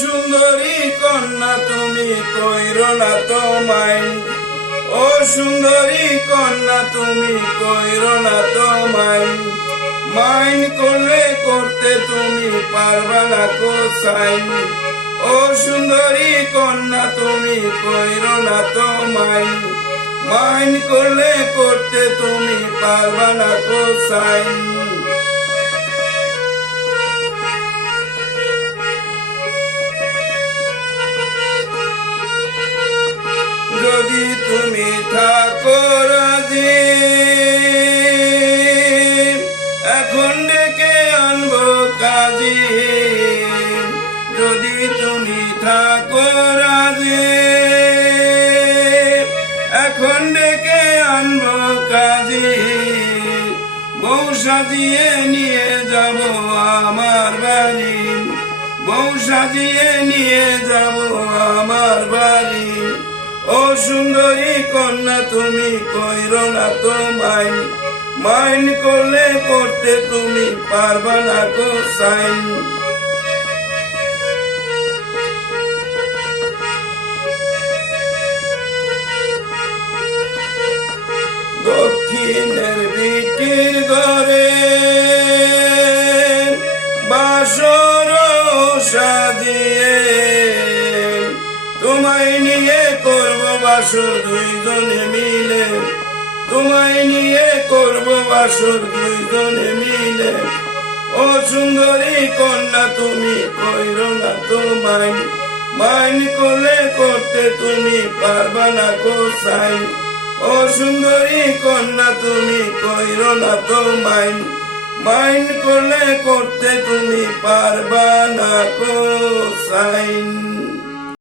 সুন্দরী কন্যা তুমি কইরো না তো মাইন্ড, ও সুন্দরী কন্যা তুমি কইরো না তো মাইন্ড, মাইন্ড করলে করতে তুমি পারবা না কো সাইন। ও সুন্দরী কন্যা তুমি কইরো না তো মাইন্ড, মাইন্ড করলে করতে তুমি পারবা না কো সাইন। যদি তুমি থাকো রাজি এখন ডেকে আনবো কাজী, যদি তুমি থাকো রাজি এখন ডেকে আনবো কাজী, বউ সাজিয়ে নিয়ে যাব আমার বাড়ি, বউ সাজিয়ে নিয়ে যাব আমার বাড়ি। ও সুন্দরী কন্যা তুমি কইরো না তো মাইন্ড, মাইন্ড করলে করতে তুমি পারবা না কো সাইন। দক্ষিণের বিটির ঘরে বাসর সাজিয়ে তোমায় নিয়ে করব বাসর দুইজনে মিলে, তোমায় নিয়ে করব বাসর দুইজনে মিলে। ও সুন্দরী কন্যা তুমি কইরো না তো মাইন্ড, মাইন্ড করলে করতে তুমি পারবা না কো সাইন। ও সুন্দরী কন্যা তুমি কইরো না তো মাইন্ড, মাইন্ড করলে করতে তুমি পারবা না কো সাইন।